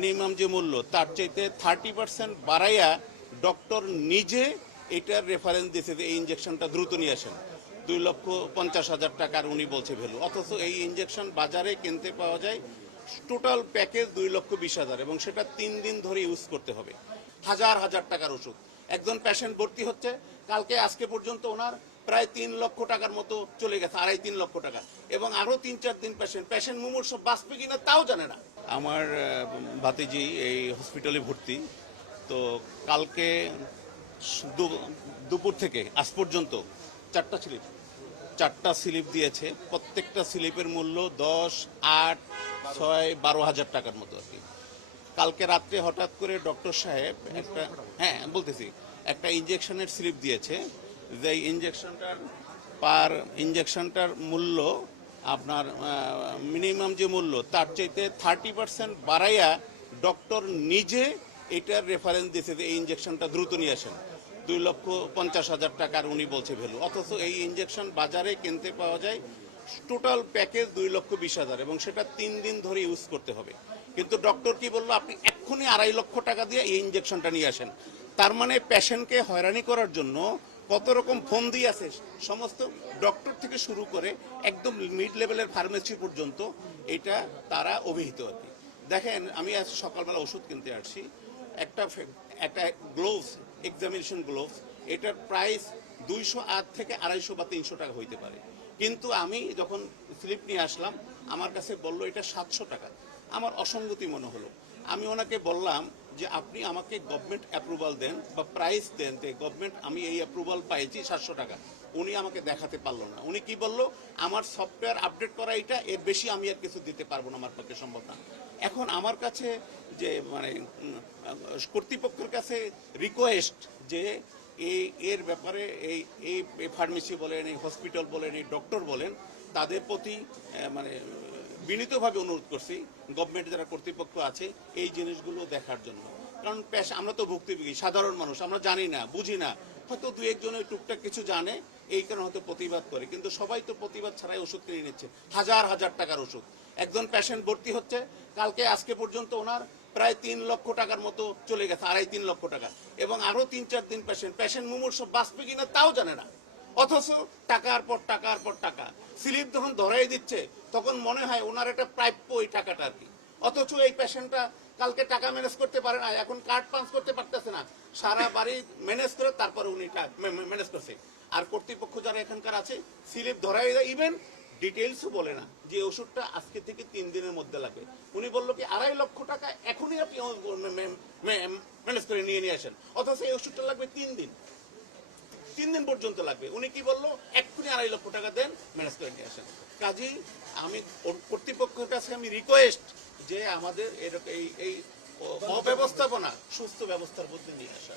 Minimum যে মূল্য তার চাইতে 30% বাড়াইয়া ডক্টর নিজে এটার রেফারেন্স দিয়েছে যে এই ইঞ্জেকশনটা দ্রুত নিয়ে আসেন। 2,50,000 টাকার উনি বলছে ভ্যালু, অথচ এই ইঞ্জেকশন বাজারে কিনতে পাওয়া যায় টোটাল প্যাকেজ 2,20,000 এবং সেটা 3 দিন ধরে ইউজ করতে হবে। হাজার হাজার টাকার ওষুধ। একজন পেশেন্ট ভর্তি হচ্ছে, কালকে আজকে পর্যন্ত ওনার প্রায় 3 লক্ষ টাকার মতো চলে গেছে, 2.5-3 লক্ষ টাকা, এবং আরো 3-4 দিন পেশেন্ট মুমূর্ষু বাঁচবে কিনা তাও জানে না। আমার ভাতিজি এই হসপিটালে ভর্তি, তো কালকে দুপুর থেকে আজ পর্যন্ত 4টা স্লিপ দিয়েছে। প্রত্যেকটা স্লিপের মূল্য 10, 8, 6, 12,000 টাকার মতো আর কি। কালকে রাত্রে হঠাৎ করে ডক্টর সাহেব একটা ইঞ্জেকশনের স্লিপ দিয়েছে, যে ইঞ্জেকশনটার মূল্য আপনার মিনিমাম যে মূল্য তার চাইতে 30% বাড়াইয়া ডক্টর নিজে এটার রেফারেন্স দিয়েছে যে এই ইঞ্জেকশনটা দ্রুত নিয়ে আসেন। 2,50,000 টাকার উনি বলছে ভ্যালু, অথচ এই ইঞ্জেকশন বাজারে কিনতে পাওয়া যায় টোটাল প্যাকেজ 2,20,000 এবং সেটা 3 দিন ধরে ইউজ করতে হবে। কিন্তু ডক্টর কি বললো, আপনি এক্ষুনি 2.5 লক্ষ টাকা দিয়ে এই ইঞ্জেকশনটা নিয়ে আসেন। তার মানে পেশেন্টকে হয়রানি করার জন্য কত রকম ফোন দিয়ে আছে সমস্ত ডক্টর থেকে শুরু করে একদম মিড লেভেলের ফার্মেসি পর্যন্ত এটা তারা অভিহিত আর কি। দেখেন, আমি আজ সকালবেলা ওষুধ কিনতে আসছি, একটা গ্লোভস, এক্সামিনেশন গ্লোভস, এটার প্রাইস 208 থেকে 250 বা 300 টাকা হইতে পারে, কিন্তু আমি যখন স্লিপ নিয়ে আসলাম আমার কাছে বললো এটা 700 টাকা। আমার অসঙ্গতি মনে হলো। আমি ওনাকে বললাম যে আপনি আমাকে গভর্নমেন্ট অ্যাপ্রুভাল দেন বা প্রাইস দেন, গভর্নমেন্ট আমি এই অ্যাপ্রুভাল পাইছি 700 টাকা। উনি আমাকে দেখাতে পারলো না। উনি কি বললো, আমার সফটওয়্যার আপডেট করা এটা, এর বেশি আমি আর কিছু দিতে পারবো না, আমার পক্ষে সম্ভব না। এখন আমার কাছে যে কর্তৃপক্ষের কাছে রিকোয়েস্ট যে এর ব্যাপারে এই ফার্মেসি বলেন, এই হসপিটাল বলেন, এই ডক্টর বলেন, তাদের প্রতি বিনীতভাবে অনুরোধ করছি গভর্নমেন্ট যারা কর্তৃপক্ষ আছে এই জিনিসগুলো দেখার জন্য। কারণ আমরা তো ভুক্তভোগী সাধারণ মানুষ, আমরা জানি না, বুঝি না, হয়তো 2-1 টুকটাক কিছু জানে, এই কারণে হয়তো প্রতিবাদ করে, কিন্তু সবাই তো প্রতিবাদ ছাড়াই ওষুধ কিনে নিচ্ছে, হাজার হাজার টাকার ওষুধ। একজন পেশেন্ট ভর্তি হচ্ছে, কালকে আজকে পর্যন্ত ওনার প্রায় 3 লক্ষ টাকার মতো চলে গেছে, 2.5-3 লক্ষ টাকা, এবং আরো 3-4 দিন পেশেন্ট মুমূর্ষু বাঁচবে কিনা তাও জানে না, অথচ টাকার পর টাকা স্লিপ যখন ধরাই দিচ্ছে তখন মনে হয় ওনার একটা প্রাপ্য ওই টাকাটা আর কি। অথচ এই পেশেন্টটা কালকে টাকা ম্যানেজ করতে পারে না, এখন কার্ড পাঞ্চ করতে পারতেছে না, সারা বাড়ি ম্যানেজ করে তারপরে উনি ম্যানেজ করছে। আর কর্তৃপক্ষ যারা এখানকার আছে স্লিপ ধরাই দেয়, ইভেন ডিটেইলসও বলে না যে ওষুধটা আজকে থেকে 3 দিনের মধ্যে লাগবে। উনি বললো কি 2.5 লক্ষ টাকা এখনই আপনি ম্যানেজ করে নিয়ে আসেন, অথচ এই ওষুধটা লাগবে 3 দিন পর্যন্ত লাগবে। উনি কি বললো, এক্ষুনি 2.5 লক্ষ টাকা দেন, ম্যানেজ করে নিয়ে আসেন। কাজেই আমি কর্তৃপক্ষের কাছে আমি রিকোয়েস্ট যে আমাদের এই অব্যবস্থাপনা সুস্থ ব্যবস্থার মধ্যে নিয়ে আসা।